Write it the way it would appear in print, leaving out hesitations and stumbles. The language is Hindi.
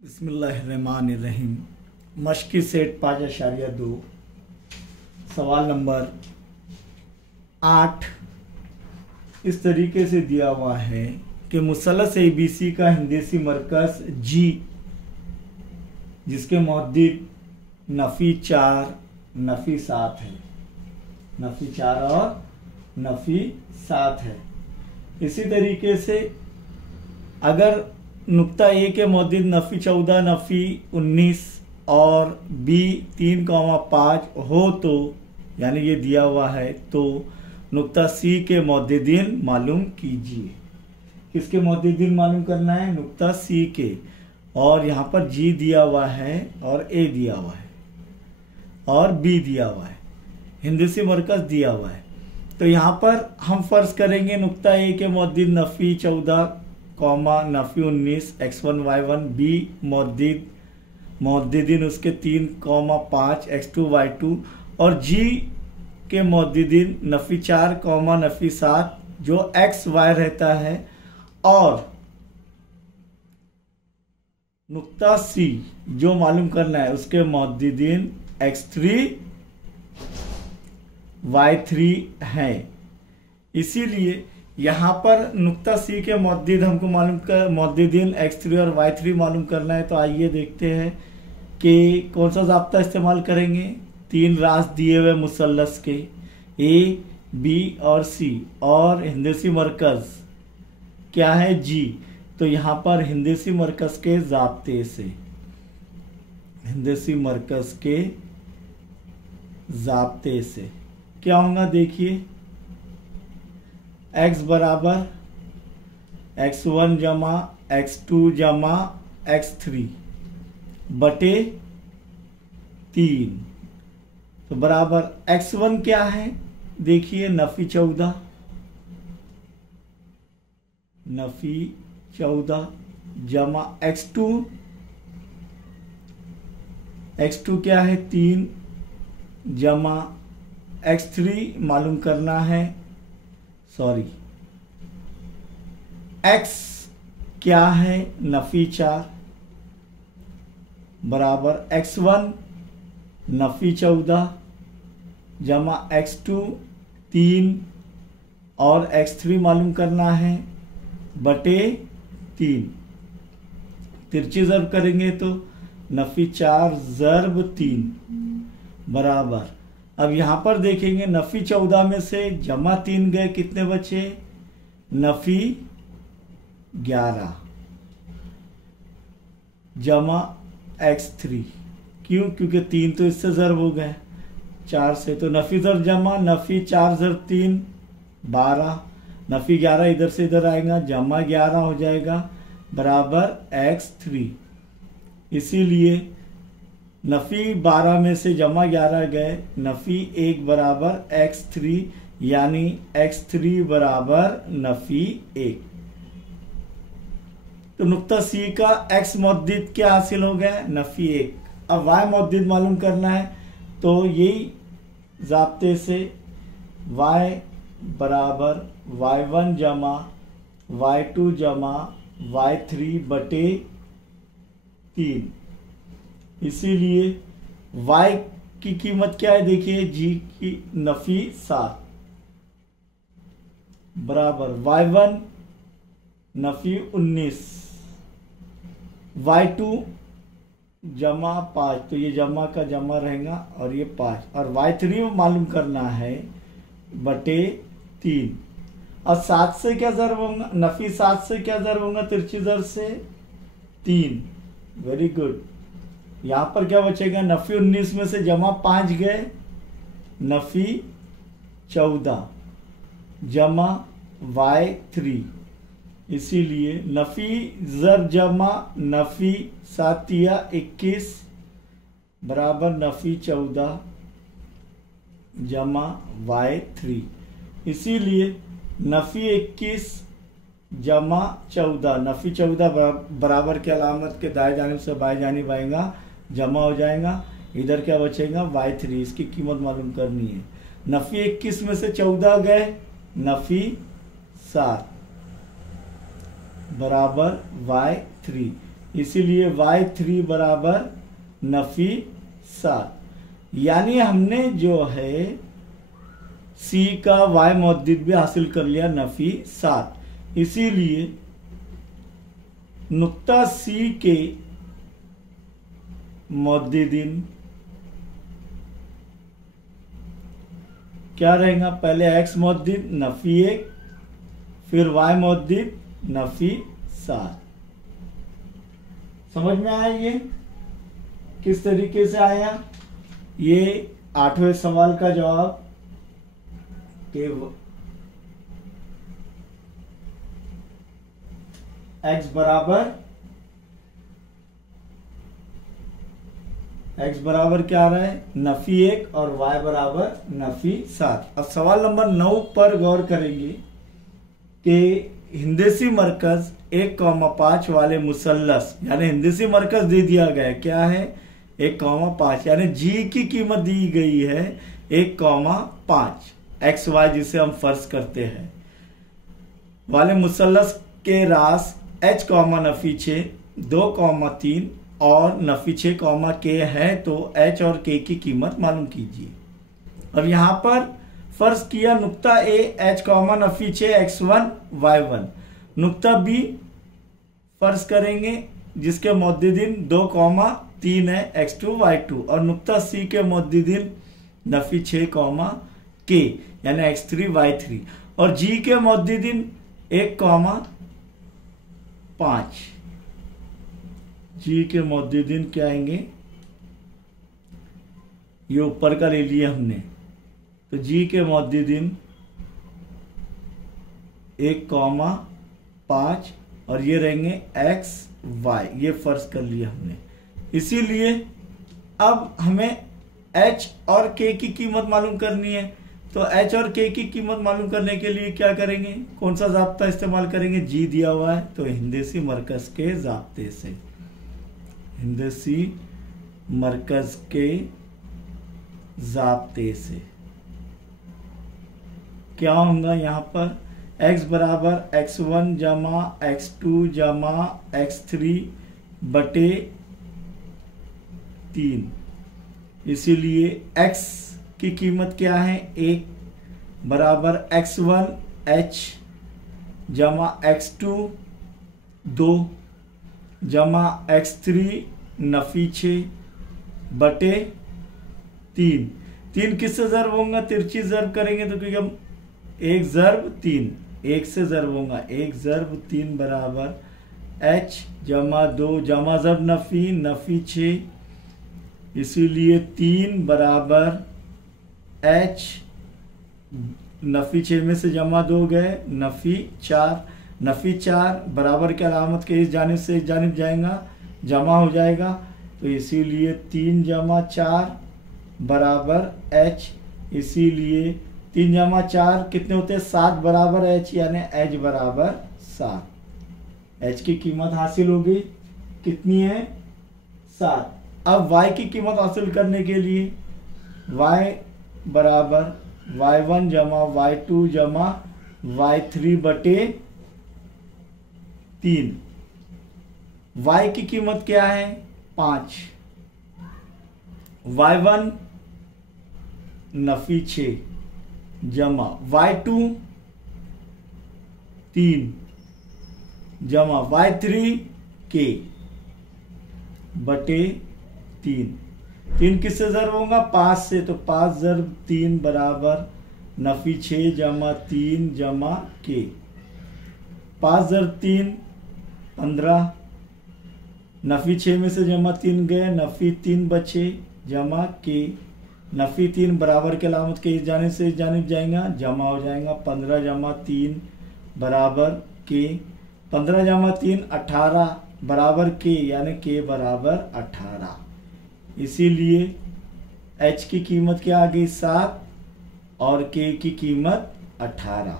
बिस्मिल्लाहिर्रहमानिर्रहीम। मश्की सेट 5.2 सवाल नंबर 8 इस तरीके से दिया हुआ है कि मुसल्लस ABC का हिंदसी मरकज G जिसके मुहद्दिद नफ़ी 4 नफ़ी 7 है, नफ़ी 4 और नफ़ी 7 है। इसी तरीके से अगर नुक्ता ए के मुहद्दिद नफ़ी 14 नफ़ी 19 और B 3,5 हो तो यानी ये दिया हुआ है, तो नुक्ता C के मुहद्दिदीन मालूम कीजिए। किसके मुहद्दिदीन मालूम करना है? नुक्ता C के। और यहाँ पर G दिया हुआ है और A दिया हुआ है और B दिया हुआ है, हिंदसी मरकज दिया हुआ है। तो यहाँ पर हम फर्ज करेंगे नुक्ता ए के मुहद्दिद नफ़ी 14 नफ़ी 19 x1 y1 B मुहद्दिदीन उसके 3,5 x2 y2 और G के मुहद्दिदीन नफ़ी 4 नफ़ी 7 जो x y रहता है, और नुक्ता C जो मालूम करना है उसके मुहद्दिदीन x3 y3 हैं। इसीलिए यहाँ पर नुक्ता C के मुहद्दिद हमको मुहद्दिदीन x3 और y3 मालूम करना है। तो आइए देखते हैं कि कौन सा ज़ाब्ता इस्तेमाल करेंगे। 3 रास दिए हुए मुसल्लस के A, B और C और हिंदसी मरकज क्या है? G। तो यहाँ पर हिंदसी मरकज के ज़ाब्ते से, हिंदसी मरकज के ज़ाब्ते से क्या होगा? देखिए, x बराबर x1 जमा x2 जमा x3 बटे 3। तो बराबर x1 क्या है? देखिए, नफ़ी 14 जमा x2 क्या है? 3 जमा x3 मालूम करना है, x क्या है? नफ़ी 4 बराबर x1 नफ़ी 14 जमा x2 3 और x3 मालूम करना है बटे 3। तिरछी ज़र्ब करेंगे तो नफ़ी 4 ज़र्ब 3 बराबर, अब यहाँ पर देखेंगे नफ़ी 14 में से जमा 3 गए, कितने बचे? नफ़ी 11 जमा x3। क्यों? क्योंकि 3 तो इससे ज़र्ब हो गए 4 से, तो नफ़ी ज़र्ब जमा नफ़ी 4 ज़र्ब 3 12, नफ़ी 11 इधर से इधर आएगा, जमा 11 हो जाएगा बराबर x3। इसीलिए नफ़ी 12 में से जमा 11 गए, नफ़ी 1 बराबर x3 यानी x3 बराबर नफ़ी 1। तो नुक्ता C का x मुहद्दिद क्या हासिल हो गया? नफ़ी 1। अब y मुहद्दिद मालूम करना है, तो यही ज़ाब्ते से y बराबर y1 जमा y2 जमा y3 बटे 3। इसीलिए y की कीमत क्या है? देखिए, G की नफ़ी 7 बराबर y1 नफ़ी 19 y2 जमा 5, तो ये जमा का जमा रहेगा और ये 5, और y3 मालूम करना है बटे 3। और 7 से क्या ज़र्ब होगा? नफ़ी 7 से क्या ज़र्ब होगा? तिरछी ज़र्ब से 3। Very good. यहाँ पर क्या बचेगा? नफ़ी 19 में से जमा 5 गए, नफ़ी 14 जमा y3। इसीलिए नफ़ी ज़र्ब जमा नफ़ी 7 या 21 बराबर नफ़ी 14 जमा y3। इसीलिए नफ़ी 21 जमा 14, नफ़ी 14 बराबर के अलामत के दाएं जानिब से बाएं जानिब आएगा, जमा हो जाएगा, इधर क्या बचेगा? y3। इसकी कीमत मालूम करनी है। नफ़ी 21 में से 14 गए, नफ़ी 7 बराबर y3। इसीलिए y3 बराबर नफी 7। यानी हमने जो है C का y मौद्दिद भी हासिल कर लिया नफी 7। इसीलिए नुक्ता C के मौद्दिदीन क्या रहेगा? पहले x मौद्दिद नफी 1, फिर y मौद्दिद नफी 7। समझ में आया ये किस तरीके से आया? ये 8वें सवाल का जवाब कि x बराबर क्या आ रहा है? नफी 1 और y बराबर नफी 7। अब सवाल नंबर 9 पर गौर करेंगे कि हिंदसी मरकज 1,5 वाले मुसल्लस, यानी हिंदसी मरकज दे दिया गया क्या है? 1,5, यानी जी की कीमत दी गई है 1,5 एक्स वाई जिसे हम फर्ज करते हैं वाले मुसल्लस के रास h, नफी 6, 2,3 और नफी 6, k है, तो h और k की कीमत मालूम कीजिए। अब यहां पर फर्ज किया नुक्ता A h, Nafi 6 x1 y1, नुक्ता B फर्ज करेंगे जिसके मौद्दिदीन 2,3 है x2 y2 और नुक्ता C के मौद्दिदीन नफी 6, k यानी x3 y3 और G के मौद्दिदीन 1,5। जी के मौद्दिदीन क्या आएंगे? ये ऊपर का ले लिया हमने, तो जी के मौद्दिदीन 1,5 और ये रहेंगे x y, ये फर्ज कर लिया हमने। इसीलिए अब हमें h और k की कीमत मालूम करनी है, तो h और k की कीमत मालूम करने के लिए क्या करेंगे? कौन सा ज़ाब्ता इस्तेमाल करेंगे? जी दिया हुआ है तो हिंदसी मरकज के ज़ाब्ते से, हिंदसी मरकज के ज़ाब्ते से क्या होगा? यहाँ पर x बराबर x1 जमा x2 जमा x3 बटे 3। इसीलिए x की कीमत क्या है? 1 बराबर x1 h जमा x2 2 जमा x3 नफी 6 बटे 3। 3 किससे ज़र्ब होगा? तिरछी ज़र्ब करेंगे तो क्योंकि हम 1 ज़र्ब 3, 1 से ज़र्ब होगा, 1 ज़र्ब 3 बराबर h जमा 2 जमा ज़र्ब नफी नफी 6, इसीलिए 3 बराबर h नफी 6 में से जमा 2 गए नफी 4, नफी 4 बराबर के अलामत के इस जानिब से इस जानिब जाएगा, जमा हो जाएगा, तो इसीलिए 3 जमा 4 बराबर h, इसीलिए 3 जमा 4 कितने होते हैं? 7 बराबर h, यानी h बराबर 7। h की कीमत हासिल होगी, कितनी है? 7। अब y की कीमत हासिल करने के लिए y बराबर y1 जमा y2 जमा y3 बटे 3। y की कीमत क्या है? 5। y1 नफी 6 जमा y2 3 जमा y3 k बटे 3। 3 किससे ज़र्ब होगा? 5 से, तो 5 ज़र्ब 3 बराबर नफी 6 जमा 3 जमा k। 5 ज़र्ब 3 15, नफी 6 में से जमा 3 गए, नफी 3 बचे जमा k, नफी 3 बराबर के अलामत के इस जानिब से इस जानिब जाएगा, जमा हो जाएगा, 15 जमा 3 बराबर k, 15 जमा 3 18 बराबर k, यानी k बराबर 18। इसीलिए h की कीमत क्या आ गई? 7 और k की कीमत 18।